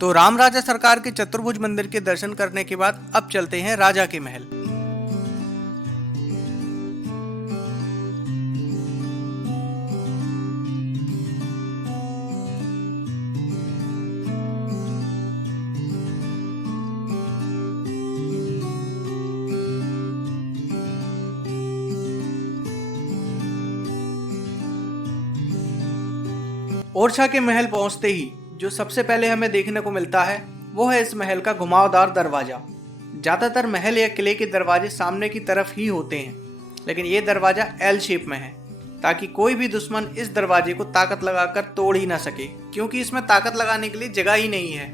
तो राम राजा सरकार के चतुर्भुज मंदिर के दर्शन करने के बाद अब चलते हैं राजा के महल। ओरछा के महल पहुंचते ही जो सबसे पहले हमें देखने को मिलता है वो है इस महल का घुमावदार दरवाजा। ज्यादातर महल या किले के दरवाजे सामने की तरफ ही होते हैं, लेकिन ये दरवाजा एल शेप में है ताकि कोई भी दुश्मन इस दरवाजे को ताकत लगाकर तोड़ ही ना सके, क्योंकि इसमें ताकत लगाने के लिए जगह ही नहीं है।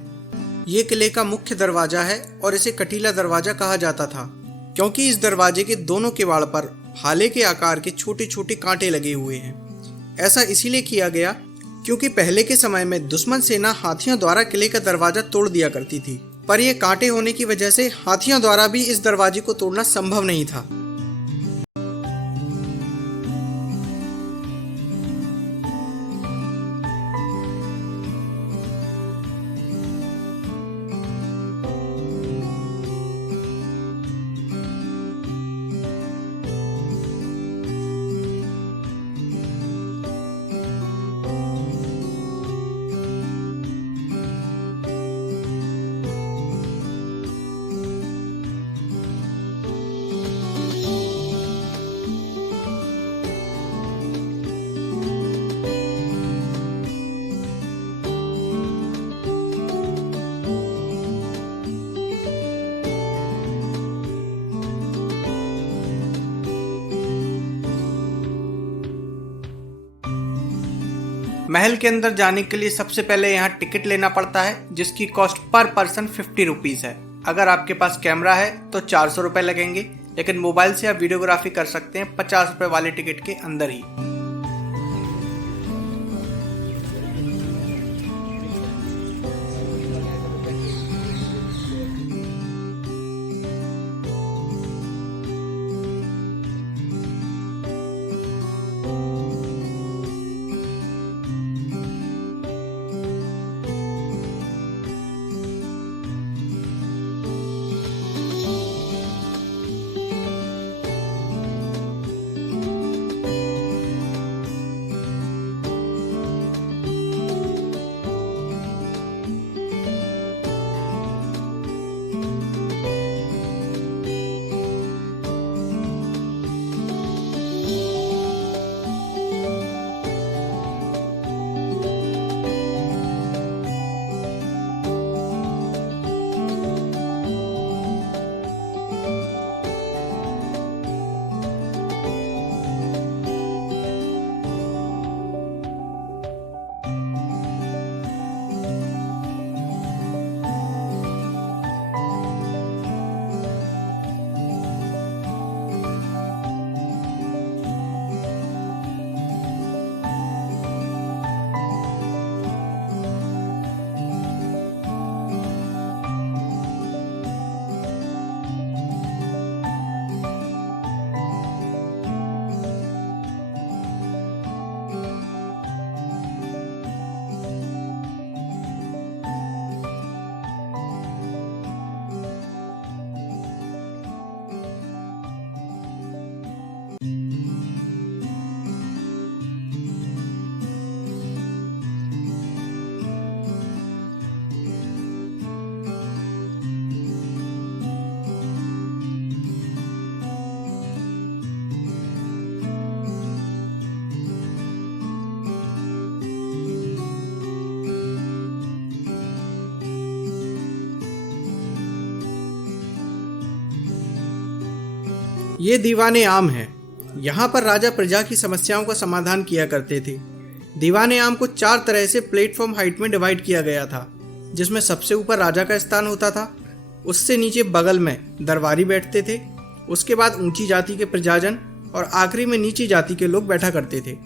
ये किले का मुख्य दरवाजा है और इसे कटीला दरवाजा कहा जाता था, क्योंकि इस दरवाजे के दोनों किवाड़ पर भाले के आकार के छोटे छोटे कांटे लगे हुए हैं। ऐसा इसीलिए किया गया क्योंकि पहले के समय में दुश्मन सेना हाथियों द्वारा किले का दरवाजा तोड़ दिया करती थी, पर ये कांटे होने की वजह से हाथियों द्वारा भी इस दरवाजे को तोड़ना संभव नहीं था। महल के अंदर जाने के लिए सबसे पहले यहाँ टिकट लेना पड़ता है, जिसकी कॉस्ट पर पर्सन 50 रुपीज़ है। अगर आपके पास कैमरा है तो 400 रुपये लगेंगे, लेकिन मोबाइल से आप वीडियोग्राफी कर सकते हैं 50 रुपये वाले टिकट के अंदर ही। ये दीवाने आम है। यहाँ पर राजा प्रजा की समस्याओं का समाधान किया करते थे। दीवाने आम को 4 तरह से प्लेटफॉर्म हाइट में डिवाइड किया गया था, जिसमें सबसे ऊपर राजा का स्थान होता था, उससे नीचे बगल में दरबारी बैठते थे, उसके बाद ऊंची जाति के प्रजाजन और आखिरी में नीची जाति के लोग बैठा करते थे।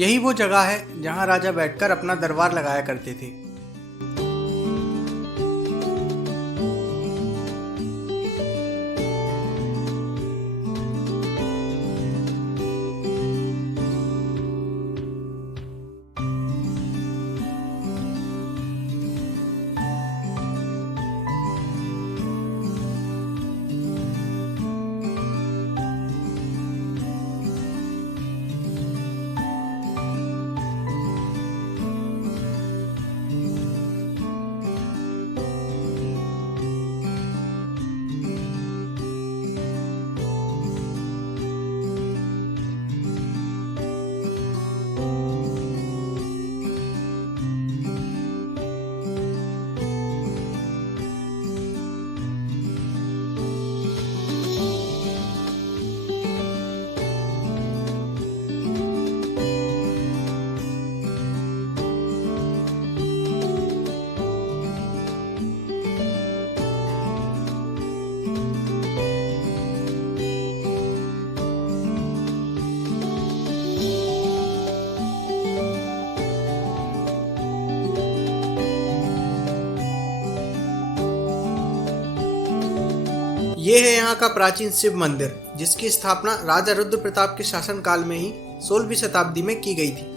यही वो जगह है जहाँ राजा बैठकर अपना दरबार लगाया करते थे। ये है यहाँ का प्राचीन शिव मंदिर, जिसकी स्थापना राजा रुद्र प्रताप के शासनकाल में ही 16वीं शताब्दी में की गई थी।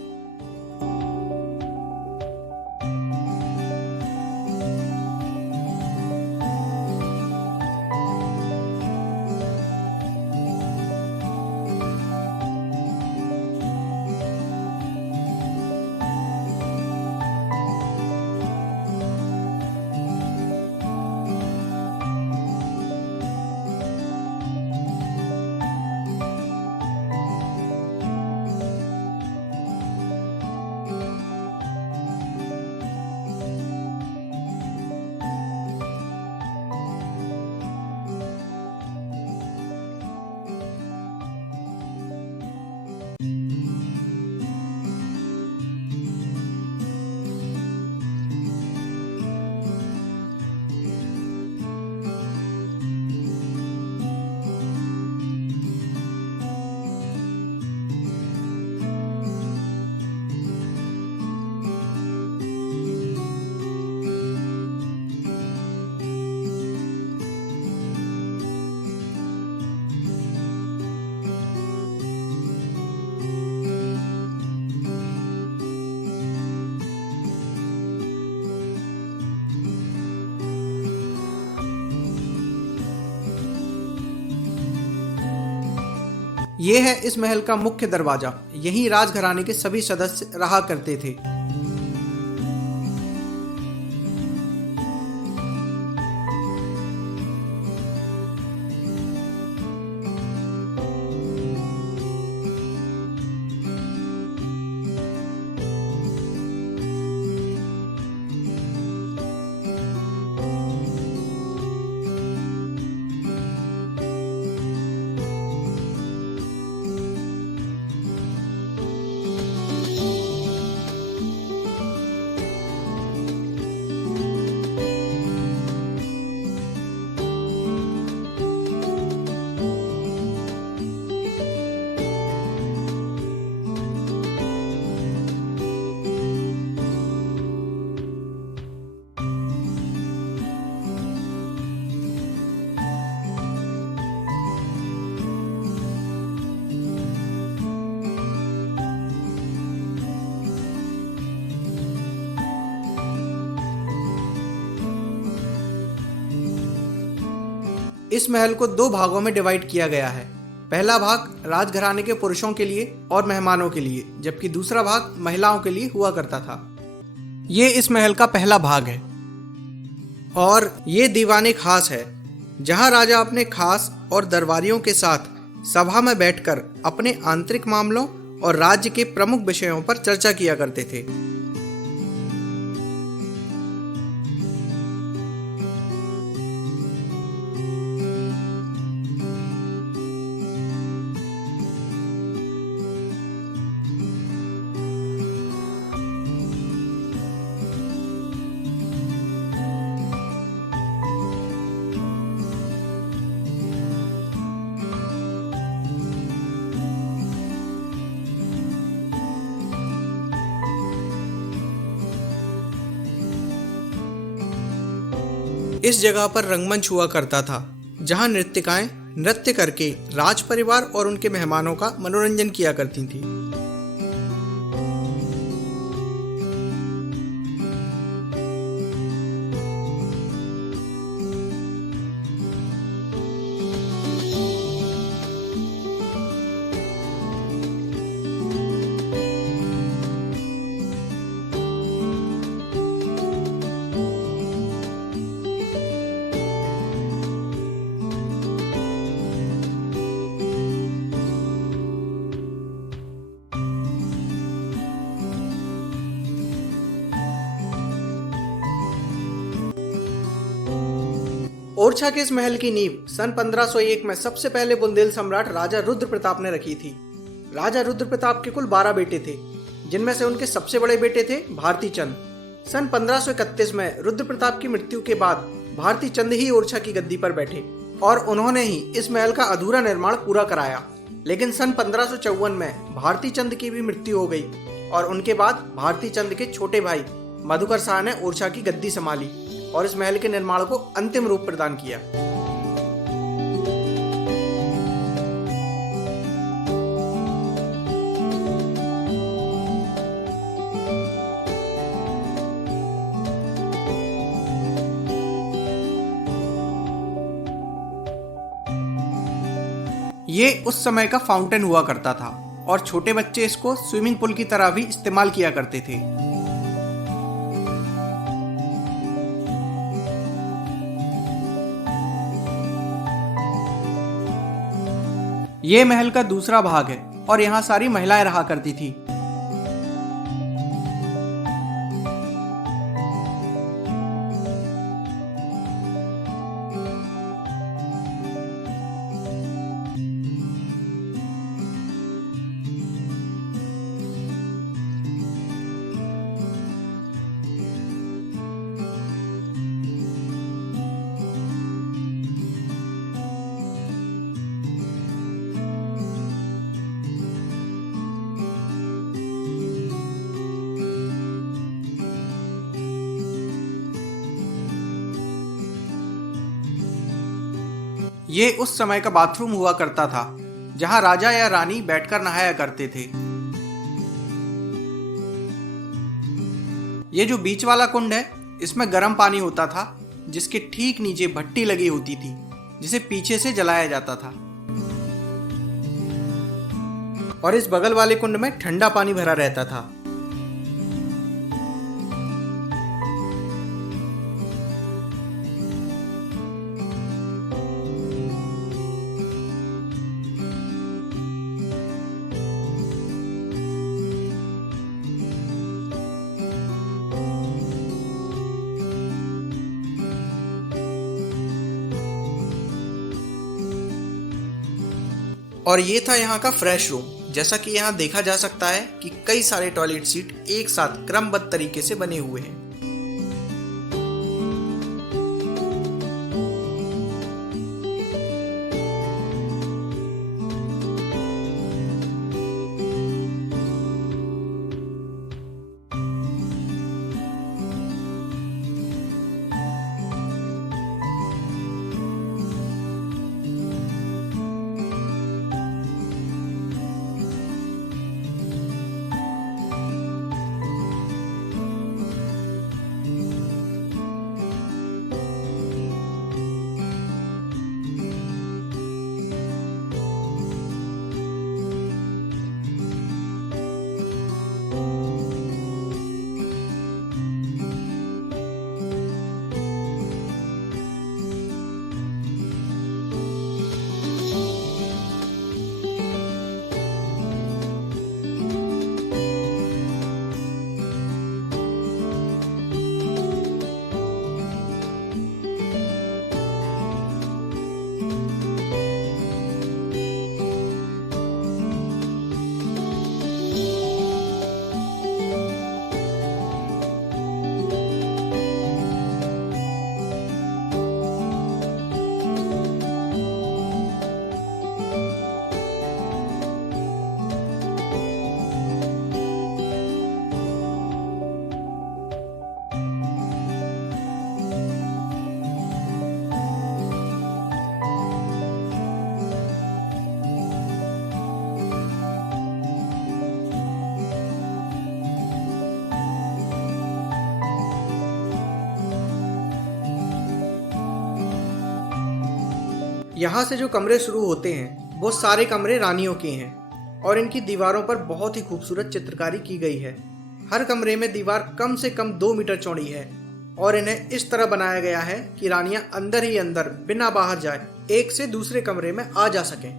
ये है इस महल का मुख्य दरवाजा। यहीं राजघराने के सभी सदस्य रहा करते थे। इस महल को दो भागों में डिवाइड किया गया है। पहला भाग राजघराने के पुरुषों के लिए और मेहमानों के लिए, जबकि दूसरा भाग महिलाओं के लिए हुआ करता था। ये इस महल का पहला भाग है और ये दीवाने खास है, जहां राजा अपने खास और दरबारियों के साथ सभा में बैठकर अपने आंतरिक मामलों और राज्य के प्रमुख विषयों पर चर्चा किया करते थे। इस जगह पर रंगमंच हुआ करता था, जहां नृत्यकाएं नृत्य करके राज परिवार और उनके मेहमानों का मनोरंजन किया करती थी। ओरछा के इस महल की नींव सन 1501 में सबसे पहले बुंदेल सम्राट राजा रुद्र प्रताप ने रखी थी। राजा रुद्र प्रताप के कुल 12 बेटे थे, जिनमें से उनके सबसे बड़े बेटे थे भारती चंद। सन 1531 में रुद्र प्रताप की मृत्यु के बाद भारती चंद ही ओरछा की गद्दी पर बैठे और उन्होंने ही इस महल का अधूरा निर्माण पूरा कराया। लेकिन सन 1554 में भारती चंद की भी मृत्यु हो गई और उनके बाद भारती चंद के छोटे भाई मधुकर शाह ने ओरछा की गद्दी संभाली और इस महल के निर्माण को अंतिम रूप प्रदान किया। ये उस समय का फाउंटेन हुआ करता था और छोटे बच्चे इसको स्विमिंग पूल की तरह भी इस्तेमाल किया करते थे। ये महल का दूसरा भाग है और यहाँ सारी महिलाएं रहा करती थी। ये उस समय का बाथरूम हुआ करता था, जहां राजा या रानी बैठकर नहाया करते थे। ये जो बीच वाला कुंड है, इसमें गर्म पानी होता था, जिसके ठीक नीचे भट्टी लगी होती थी, जिसे पीछे से जलाया जाता था। और इस बगल वाले कुंड में ठंडा पानी भरा रहता था। और ये था यहाँ का फ्रेश रूम। जैसा कि यहाँ देखा जा सकता है कि कई सारे टॉयलेट सीट एक साथ क्रमबद्ध तरीके से बने हुए हैं। यहाँ से जो कमरे शुरू होते हैं वो सारे कमरे रानियों के हैं और इनकी दीवारों पर बहुत ही खूबसूरत चित्रकारी की गई है। हर कमरे में दीवार कम से कम 2 मीटर चौड़ी है और इन्हें इस तरह बनाया गया है कि रानियां अंदर ही अंदर बिना बाहर जाए एक से दूसरे कमरे में आ जा सकें।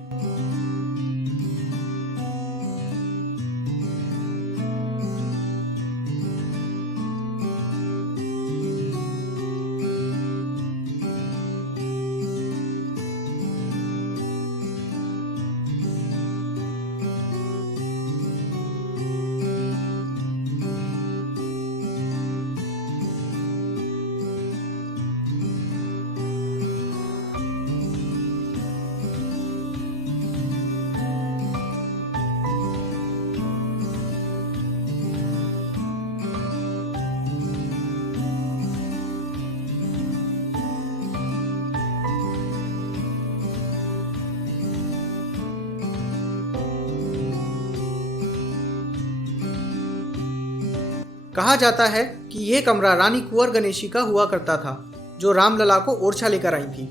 कहा जाता है कि यह कमरा रानी कुंवर गणेशी का हुआ करता था, जो रामलला को ओरछा लेकर आई थी।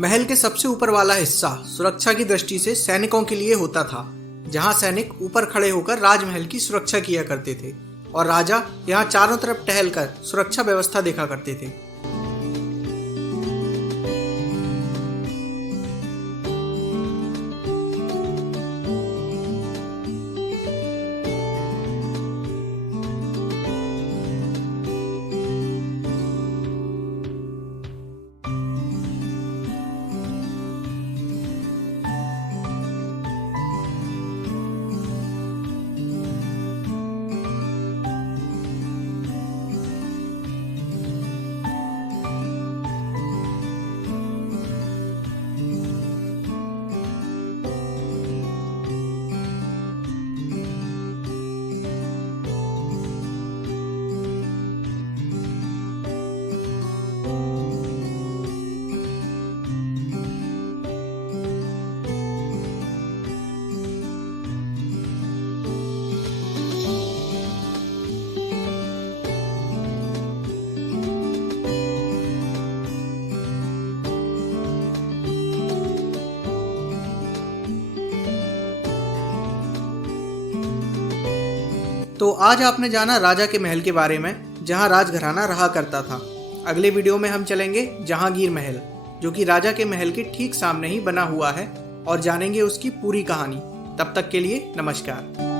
महल के सबसे ऊपर वाला हिस्सा सुरक्षा की दृष्टि से सैनिकों के लिए होता था, जहां सैनिक ऊपर खड़े होकर राजमहल की सुरक्षा किया करते थे और राजा यहां चारों तरफ टहलकर सुरक्षा व्यवस्था देखा करते थे। तो आज आपने जाना राजा के महल के बारे में, जहां राजघराना रहा करता था। अगले वीडियो में हम चलेंगे जहांगीर महल, जो कि राजा के महल के ठीक सामने ही बना हुआ है, और जानेंगे उसकी पूरी कहानी। तब तक के लिए नमस्कार।